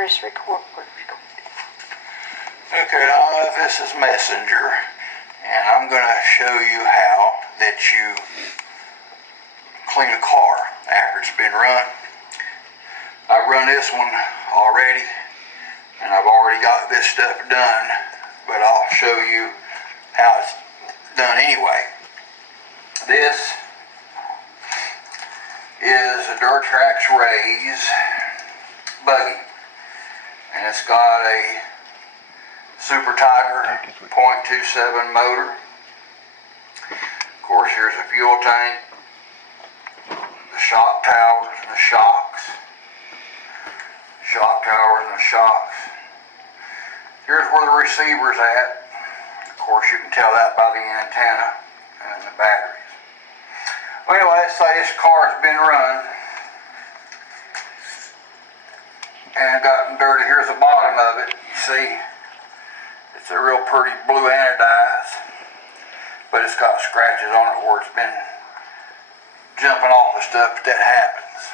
Press record. Okay, now this is Messenger, and I'm going to show you how that you clean a car after it's been run. I've run this one already, and I've already got this stuff done, but I'll show you how it's done anyway. This is a Raze buggy, and it's got a Super Tiger 0.27 motor. Of course, here's a fuel tank, the shock towers and the shocks. Here's where the receiver's at. Of course, you can tell that by the antenna and the batteries. Well, anyway, let's say this car has been run and gotten dirty. Here's the bottom of it. You see, it's a real pretty blue anodized, but it's got scratches on it where it's been jumping off the stuff, but that happens.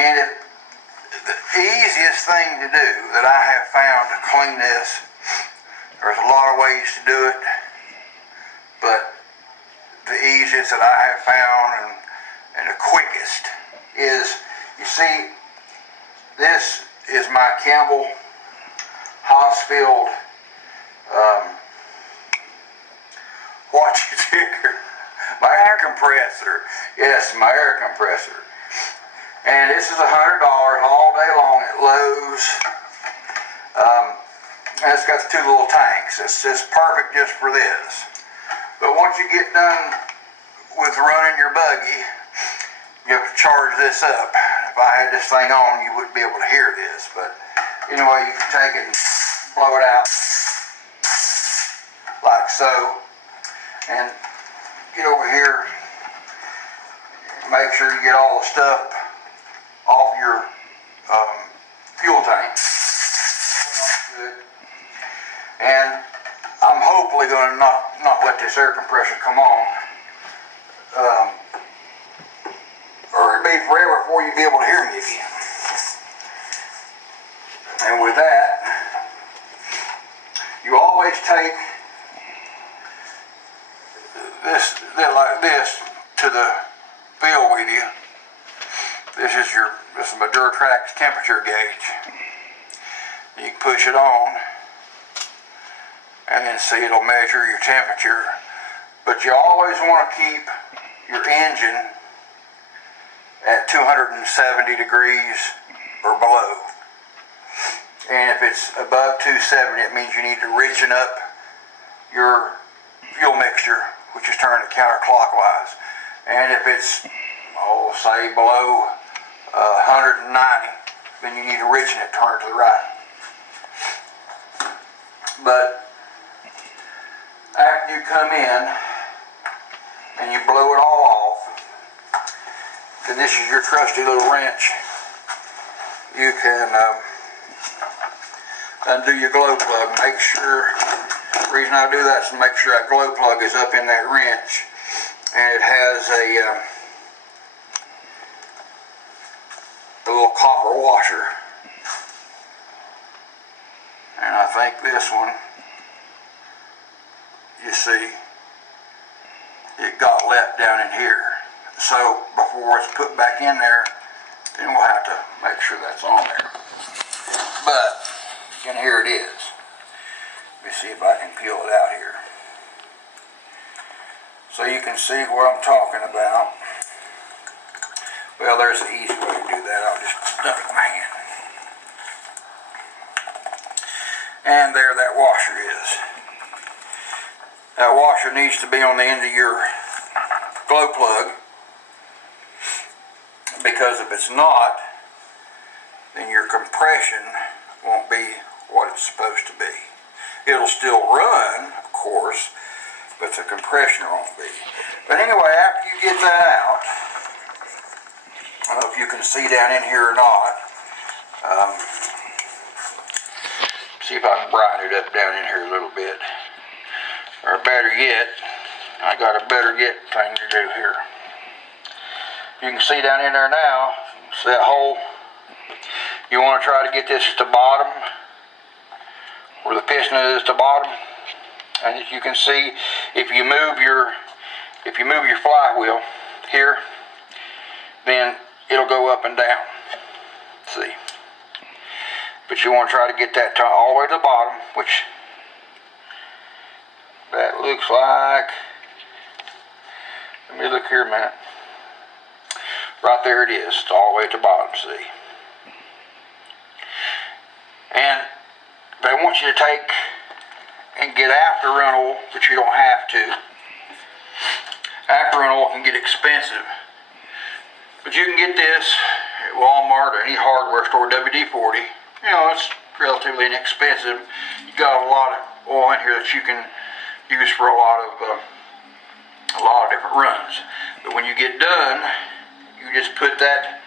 And the easiest thing to do that I have found to clean this, there's a lot of ways to do it, but the easiest that I have found and the quickest is, you see, this is my Campbell Hosfield watch it here, my air compressor. Yes, my air compressor. And this is $100 all day long at Lowe's. And it's got the two little tanks. It's perfect just for this. But once you get done with running your buggy, you have to charge this up. If I had this thing on, you wouldn't be able to hear this. But anyway, you can take it and blow it out like so. And get over here, make sure you get all the stuff off your fuel tank. And I'm hopefully going to not let this air compressor come on, or it'll be forever before you'll be able to hear me again. And with that, you always take this like this to the field with you. This is my Durtrax temperature gauge. You can push it on and then see it'll measure your temperature. But you always want to keep your engine at 270 degrees or below. And if it's above 270, it means you need to richen up your fuel mixture, which is turning counterclockwise. And if it's, say below 190, then you need to richen it, turn it to the right. But after you come in and you blow it all off, then this is your trusty little wrench. You can undo your glow plug. Make sure, the reason I do that is to make sure that glow plug is up in that wrench, and it has a little copper washer. And I think this one, you see, it got left down in here. So before it's put back in there, then we'll have to make sure that's on there. But, and here it is. Let me see if I can peel it out here, so you can see what I'm talking about. Well, there's an easy way to do that. I'll just dump it in my hand. And there that washer is. That washer needs to be on the end of your glow plug, because if it's not, then your compression won't be what it's supposed to be. It'll still run, of course, but the compression won't be. But anyway, after you get that out, I don't know if you can see down in here or not. See if I can brighten it up down in here a little bit. Or better yet, I got a better yet thing to do here. You can see down in there now, see that hole You want to try to get this at the bottom, where the piston is at the bottom. And as you can see, if you move your flywheel here, then it'll go up and down. See? But you want to try to get that all the way to the bottom, which that looks like, let me look here a minute. Right there it is. It's all the way at the bottom, see? And they want you to take and get after-run oil, but you don't have to. After-run oil can get expensive. But you can get this at Walmart or any hardware store, WD-40. You know, it's relatively inexpensive. You got a lot of oil in here that you can use for a lot of different runs. But when you get done, you just put that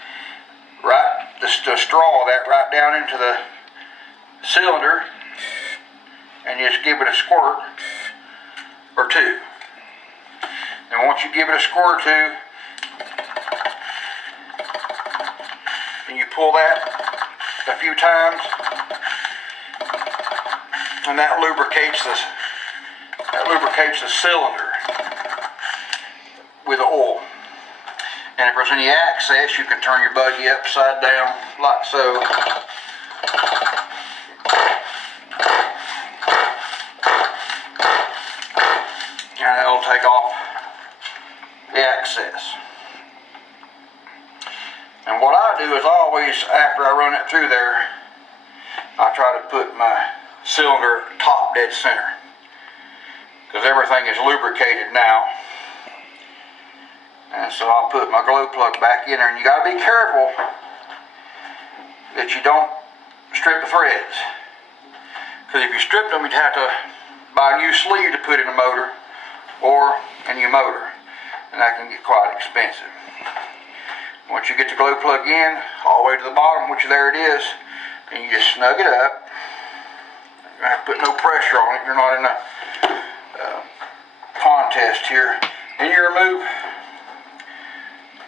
the straw of that right down into the cylinder, and you just give it a squirt or two. And once you give it a squirt or two, and you pull that a few times, and that lubricates the cylinder with the oil. And if there's any access, you can turn your buggy upside down like so. And it'll take off the access. And what I do is always, after I run it through there, I try to put my cylinder top dead center, because everything is lubricated now. And so I'll put my glow plug back in there, and you got to be careful that you don't strip the threads, because if you stripped them, you'd have to buy a new sleeve to put in the motor or a new motor, and that can get quite expensive. Once you get the glow plug in all the way to the bottom, which there it is, and you just snug it up. You don't have to put no pressure on it. You're not in a contest here. And you remove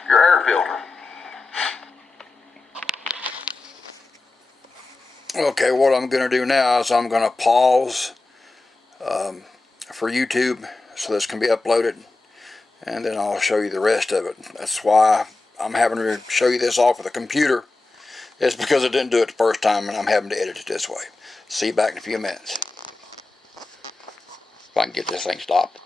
your air filter. Okay, what I'm going to do now is I'm going to pause for YouTube so this can be uploaded, and then I'll show you the rest of it. That's why I'm having to show you this off with a computer. It's because I didn't do it the first time, and I'm having to edit it this way. See you back in a few minutes. If I can get this thing stopped.